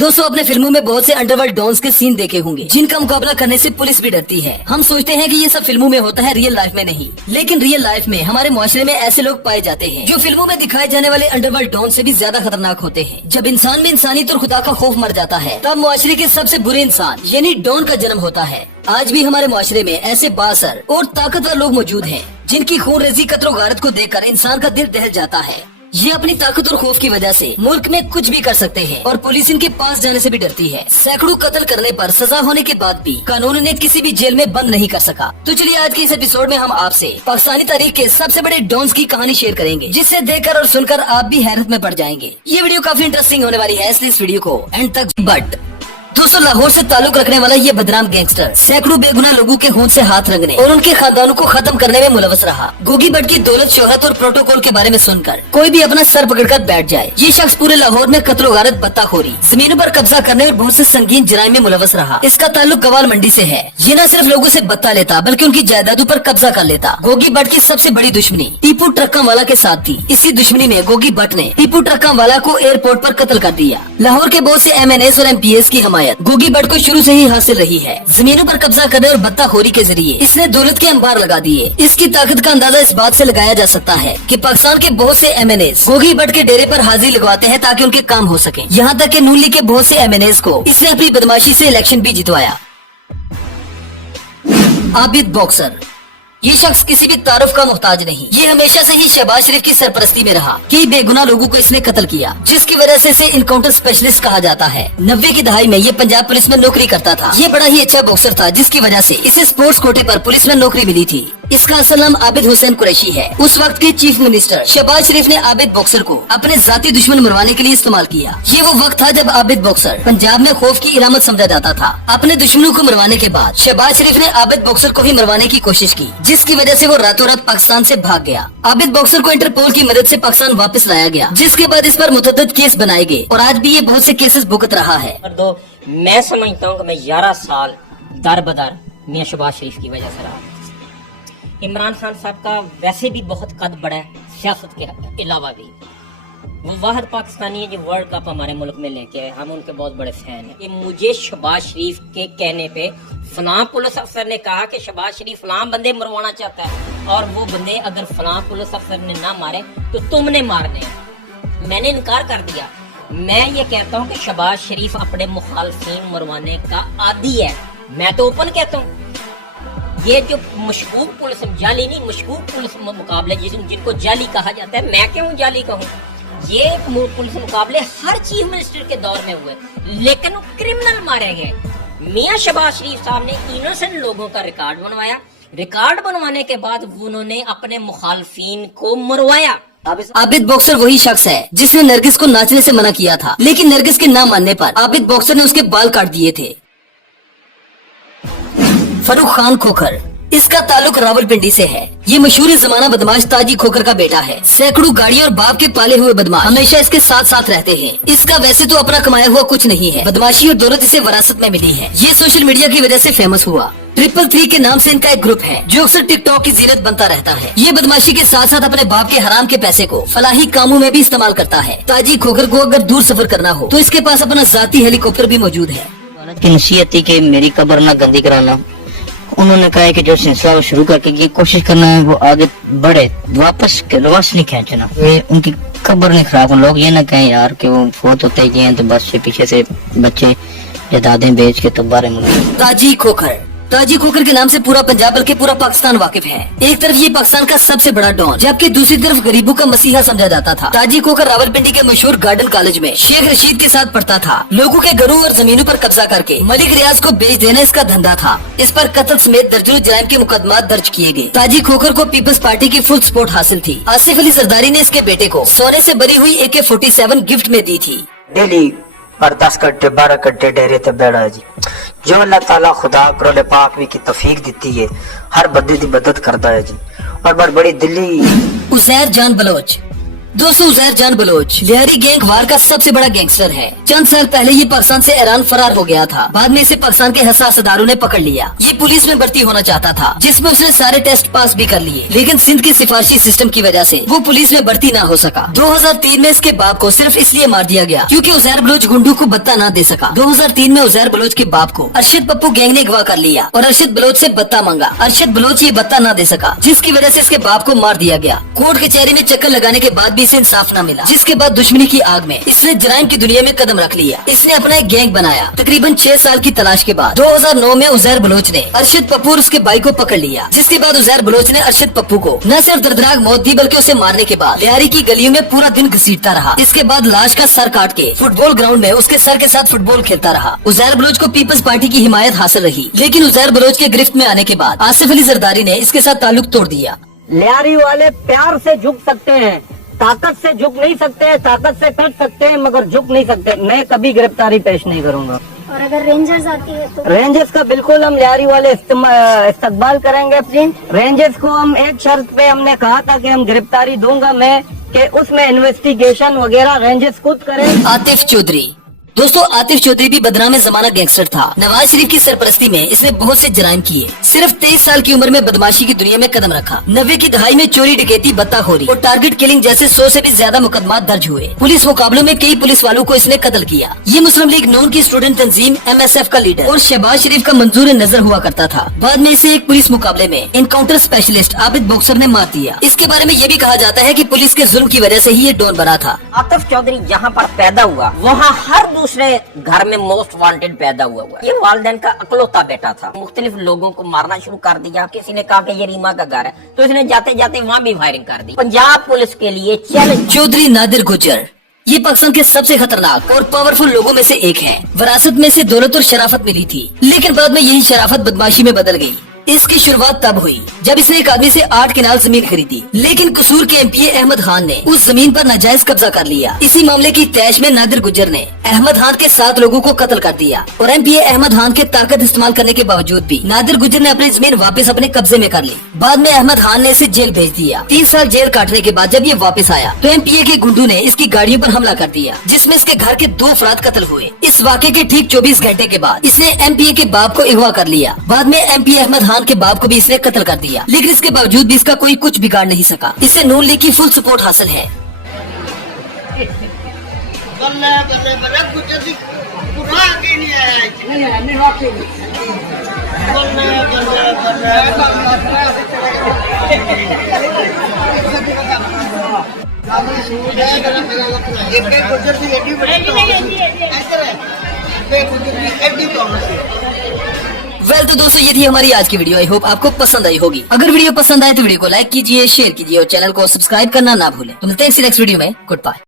दोस्तों अपने फिल्मों में बहुत से अंडरवर्ल्ड डॉन्स के सीन देखे होंगे जिनका मुकाबला करने से पुलिस भी डरती है। हम सोचते हैं कि ये सब फिल्मों में होता है, रियल लाइफ में नहीं। लेकिन रियल लाइफ में हमारे मुआशरे में ऐसे लोग पाए जाते हैं जो फिल्मों में दिखाए जाने वाले अंडरवर्ल्ड डॉन से भी ज्यादा खतरनाक होते हैं। जब इंसान में इंसानियत और खुदा का खौफ मर जाता है तब मुआशरे के सबसे बुरे इंसान यानी डॉन का जन्म होता है। आज भी हमारे मुआशरे में ऐसे बासर और ताकतवर लोग मौजूद हैं जिनकी खून रेजी कत्लो गारत को देखकर इंसान का दिल दहल जाता है। ये अपनी ताकत और खौफ की वजह से मुल्क में कुछ भी कर सकते हैं और पुलिस इनके पास जाने से भी डरती है। सैकड़ों कत्ल करने पर सजा होने के बाद भी कानून इन्हें किसी भी जेल में बंद नहीं कर सका। तो चलिए आज के इस एपिसोड में हम आपसे पाकिस्तानी तारीख के सबसे बड़े डॉन्स की कहानी शेयर करेंगे, जिससे देखकर और सुनकर आप भी हैरत में पड़ जाएंगे। ये वीडियो काफी इंटरेस्टिंग होने वाली है, इसलिए इस वीडियो को एंड तक दोस्तों लाहौर से ताल्लुक रखने वाला ये बदनाम गैंगस्टर सैकड़ों बेगुनाह लोगों के खून से हाथ रंगने और उनके खानदानों को खत्म करने में मुलवस रहा। गोगी भट्ट की दौलत, शोहरत और प्रोटोकॉल के बारे में सुनकर कोई भी अपना सर पकड़कर बैठ जाए। ये शख्स पूरे लाहौर में कत्लो गारत, बत्ताखोरी, जमीनों पर कब्जा करने और बहुत से संगीन जराइम में मुलवस रहा। इसका ताल्लुक कवाल मंडी से है। ये न सिर्फ लोगों से बत्ता लेता बल्कि उनकी जायदादों पर कब्जा कर लेता। गोगी भट्ट की सबसे बड़ी दुश्मनी टीपू ट्रक्का वाला के साथ थी। इसी दुश्मनी में गोगी भट्ट ने टीपू ट्रक्का वाला को एयरपोर्ट पर कत्ल कर दिया। लाहौर के बहुत से MNS और MPS की हमायत गोगी भट्ट को शुरू से ही हासिल रही है। जमीनों पर कब्जा करने और बत्ताखोरी के जरिए इसने दौलत के अंबार लगा दिए। इसकी ताकत का अंदाजा इस बात से लगाया जा सकता है कि पाकिस्तान के बहुत से MNS गोगी भट्ट के डेरे पर हाजिरी लगवाते हैं ताकि उनके काम हो सके। यहाँ तक कि नून लीग के बहुत से MNS को इसने अपनी बदमाशी से इलेक्शन भी जितवाया। आबिद बॉक्सर ये शख्स किसी भी तारुफ का मोहताज नहीं। ये हमेशा से ही शहबाज शरीफ की सरपरस्ती में रहा। कई बेगुनाह लोगों को इसने कत्ल किया, जिसकी वजह से इसे इनकाउंटर स्पेशलिस्ट कहा जाता है। 90 की दहाई में ये पंजाब पुलिस में नौकरी करता था। ये बड़ा ही अच्छा बॉक्सर था, जिसकी वजह से इसे स्पोर्ट्स कोटे पर पुलिस में नौकरी मिली थी। इसका असल नाम आबिद हुसैन कुरैशी है। उस वक्त के चीफ मिनिस्टर शहबाज शरीफ ने आबिद बॉक्सर को अपने जाती दुश्मन मरवाने के लिए इस्तेमाल किया। ये वो वक्त था जब आबिद बॉक्सर पंजाब में खौफ की इलामत समझा जाता था। अपने दुश्मनों को मरवाने के बाद शहबाज शरीफ ने आबिद बॉक्सर को ही मरवाने की कोशिश की, जिसकी वजह से वो रातों रात पाकिस्तान से भाग गया। आबिद बॉक्सर को इंटरपोल की मदद से पाकिस्तान वापस लाया गया, जिसके बाद इस पर मुतअद्दिद केस बनाए गए और आज भी ये बहुत से केसेस भुगत रहा है। मैं समझता हूँ कि मैं 11 साल दर बदर मियां शहबाज शरीफ की वजह से रहा। इमरान खान साहब का वैसे भी बहुत कद बड़ा है, सियासत के अलावा भी वो वाहद पाकिस्तानी है जो वर्ल्ड कप हमारे मुल्क में लेके आए। हम उनके बहुत बड़े फैन हैं। कि मुझे शहबाज शरीफ के कहने पे फलां पुलिस अफसर ने कहा कि शहबाज शरीफ फलां बंदे मरवाना चाहता है और वो बंदे अगर फलां पुलिस अफसर ने ना मारे तो तुमने मारने हैं। मैंने इनकार कर दिया। मैं ये कहता हूँ कि शहबाज शरीफ अपने मुखालफिन मरवाने का आदी है। मैं तो ओपन कहता हूँ। ये जो मशकूक पुलिस, जाली नहीं, मशकूक पुलिस मुकाबले जिनको जाली कहा जाता है, मैं क्यों जाली कहूँ? ये पुलिस मुकाबले हर चीफ मिनिस्टर के दौर में हुए, लेकिन वो क्रिमिनल मारे गए। मियां शहबाज शरीफ साहब ने इनोसेंट लोगों का रिकॉर्ड बनवाया। रिकॉर्ड बनवाने के बाद उन्होंने अपने मुखालफिन को मरवाया। आबिद बॉक्सर वही शख्स है जिसने नरगिस को नाचने से मना किया था, लेकिन नरगिस के ना मानने पर आबिद बॉक्सर ने उसके बाल काट दिए थे। फरूख खान खोखर इसका ताल्लुक रावलपिंडी से है। ये मशहूर जमाना बदमाश ताजी खोखर का बेटा है। सैकड़ों गाड़ियों और बाप के पाले हुए बदमाश हमेशा इसके साथ साथ रहते हैं। इसका वैसे तो अपना कमाया हुआ कुछ नहीं है, बदमाशी और दौलत इसे विरासत में मिली है। ये सोशल मीडिया की वजह से फेमस हुआ। 333 के नाम से इनका एक ग्रुप है जो अक्सर टिकटॉक की जीनत बनता रहता है। ये बदमाशी के साथ साथ अपने बाप के हराम के पैसे को फलाही कामों में भी इस्तेमाल करता है। ताजी खोखर को अगर दूर सफर करना हो तो इसके पास अपना जाती हेलीकॉप्टर भी मौजूद है। की नसीहत थी कि मेरी कब्र ना गंदी कराना। उन्होंने कहा है कि जो सिलसिला शुरू करके ये कोशिश करना है वो आगे बढ़े, वापस नहीं खींचना। उनकी कब्र नहीं खराब। लोग ये ना कहें यार कि वो फोत होते ही हैं तो बस पीछे से बच्चे जायदादें बेच के तो बारे में। ताजी खोखर के नाम से पूरा पंजाब बल्कि पूरा पाकिस्तान वाकिफ है। एक तरफ ये पाकिस्तान का सबसे बड़ा डॉन, जबकि दूसरी तरफ गरीबों का मसीहा समझा जाता था। ताजी खोखर रावलपिंडी के मशहूर गार्डन कॉलेज में शेख रशीद के साथ पढ़ता था। लोगों के घरों और जमीनों पर कब्जा करके मलिक रियाज को बेच देना इसका धंधा था। इस पर कत्ल समेत दर्जनों जराइम के मुकदमा दर्ज किए गए। ताजी खोखर को पीपल्स पार्टी की फुल सपोर्ट हासिल थी। आसिफ अली सरदारी ने इसके बेटे को सोने से बनी हुई AK-47 गिफ्ट में दी थी। डेली पर 10 घंटे 12 घंटे डेरे ते बैठा जी। जो अल्लाह ताला खुदा कुरान पाक भी की तौफीक देती है, हर बंदे की मदद करता है जी। और बड़ी दिल्ली उजैर जान बलोच दोस्तों उजैर जान बलोच लियारी गैंग वार का सबसे बड़ा गैंगस्टर है। चंद साल पहले ये पाकिस्तान से ईरान फरार हो गया था। बाद में इसे पाकिस्तान के हसास अदारों ने पकड़ लिया। ये पुलिस में भर्ती होना चाहता था, जिसमें उसने सारे टेस्ट पास भी कर लिए, लेकिन सिंध के सिफारशी सिस्टम की वजह से वो पुलिस में भर्ती ना हो सका। 2003 में इसके बाप को सिर्फ इसलिए मार दिया गया क्योंकि उजैर बलोच गुंडू को बत्ता ना दे सका। 2003 में उजैर बलोच के बाप को अरशद पप्पू गैंग ने अगवा कर लिया और अरशद बलोच से बत्ता मांगा। अरशद बलोच ये बत्ता ना दे सका, जिसकी वजह से इसके बाप को मार दिया गया। कोर्ट कचहरी में चक्कर लगाने के बाद भी इसे इंसाफ न मिला, जिसके बाद दुश्मनी की आग में इसने जराइम की दुनिया में कदम रख लिया। इसने अपना एक गैंग बनाया। तकरीबन 6 साल की तलाश के बाद 2009 में उजैर बलोच ने अरशद पप्पू और उसके भाई को पकड़ लिया, जिसके बाद उजैर बलोच ने अरशद पप्पू को न सिर्फ दर्दनाक मौत दी बल्कि उसे मारने के बाद लियारी की गलियों में पूरा दिन घसीटता रहा। इसके बाद लाश का सर काट के फुटबॉल ग्राउंड में उसके सर के साथ फुटबॉल खेलता रहा। उजैर बलोच को पीपल्स पार्टी की हिमायत हासिल रही, लेकिन उजैर बलोच के गिरफ्त में आने के बाद आसिफ अली जरदारी ने इसके साथ ताल्लुक तोड़ दिया। लियारी वाले प्यार से झुक सकते हैं, ताकत से झुक नहीं सकते, ताकत से कट सकते हैं मगर झुक नहीं सकते। मैं कभी गिरफ्तारी पेश नहीं करूंगा। और अगर रेंजर्स आती है तो रेंजर्स का बिल्कुल हम लियारी वाले इस्तकबाल करेंगे। रेंजर्स को हम एक शर्त पे हमने कहा था कि हम गिरफ्तारी दूंगा मैं, कि उसमें इन्वेस्टिगेशन वगैरह रेंजर्स खुद करें। आतिफ चौधरी। दोस्तों आतिफ चौधरी भी बदनाम जमाना गैंगस्टर था। नवाज शरीफ की सरपरस्ती में इसने बहुत से जराइम किए। सिर्फ 23 साल की उम्र में बदमाशी की दुनिया में कदम रखा। 90 की दहाई में चोरी डकैती बत्ताखोरी और टारगेट किलिंग जैसे 100 से भी ज्यादा मुकदमात दर्ज हुए। पुलिस मुकाबलों में कई पुलिस वालों को इसने कत्ल किया। ये मुस्लिम लीग नून की स्टूडेंट तंजीम MSF का लीडर और शहबाज शरीफ का मंजूर नजर हुआ करता था। बाद में इसे एक पुलिस मुकाबले में एनकाउंटर स्पेशलिस्ट आबिद बॉक्सर ने मार दिया। इसके बारे में ये भी कहा जाता है कि पुलिस के जुल्म की वजह से ही ये डॉन बना था। आतिफ चौधरी जहाँ पर पैदा हुआ वहाँ हर दूसरे घर में मोस्ट वांटेड पैदा हुआ। ये वालिदैन का अकलौता बेटा था। मुख्तलिफ लोगों को मारना शुरू कर दिया। किसी ने कहा कि ये रीमा का घर है तो इसने जाते जाते वहाँ भी फायरिंग कर दी। पंजाब पुलिस के लिए चैलेंज। चौधरी नादिर गुजर ये पाकिस्तान के सबसे खतरनाक और पावरफुल लोगों में से एक है। विरासत में से दौलत और शराफत मिली थी, लेकिन बाद में यही शराफत बदमाशी में बदल गई। इसकी शुरुआत तब हुई जब इसने एक आदमी से 8 किनाल जमीन खरीदी, लेकिन कसूर के MPA अहमद खान ने उस जमीन पर नाजायज कब्जा कर लिया। इसी मामले की तैश में नादिर गुजर ने अहमद खान के 7 लोगों को कत्ल कर दिया और MPA अहमद खान के ताकत इस्तेमाल करने के बावजूद भी नादिर गुजर ने अपनी जमीन वापस अपने कब्जे में कर ली। बाद में अहमद खान ने इसे जेल भेज दिया। 3 साल जेल काटने के बाद जब ये वापस आया तो MPA के गुंडों ने इसकी गाड़ियों पर हमला कर दिया, जिसमें इसके घर के 2 अफराद कत्ल हुए। इस वाक़े के ठीक 24 घंटे के बाद इसने MPA के बाप को अगवा कर लिया। बाद में MPA अहमद खान के बाप को भी इसने कत्ल कर दिया, लेकिन इसके बावजूद भी इसका कोई कुछ बिगाड़ नहीं सका। इसे नून लीग की फुल सपोर्ट हासिल है। वेल तो दोस्तों ये थी हमारी आज की वीडियो। आई होप आपको पसंद आई होगी। अगर वीडियो पसंद आए तो वीडियो को लाइक कीजिए, शेयर कीजिए और चैनल को सब्सक्राइब करना ना भूलें। तो मिलते हैं नेक्स्ट वीडियो में। Good bye.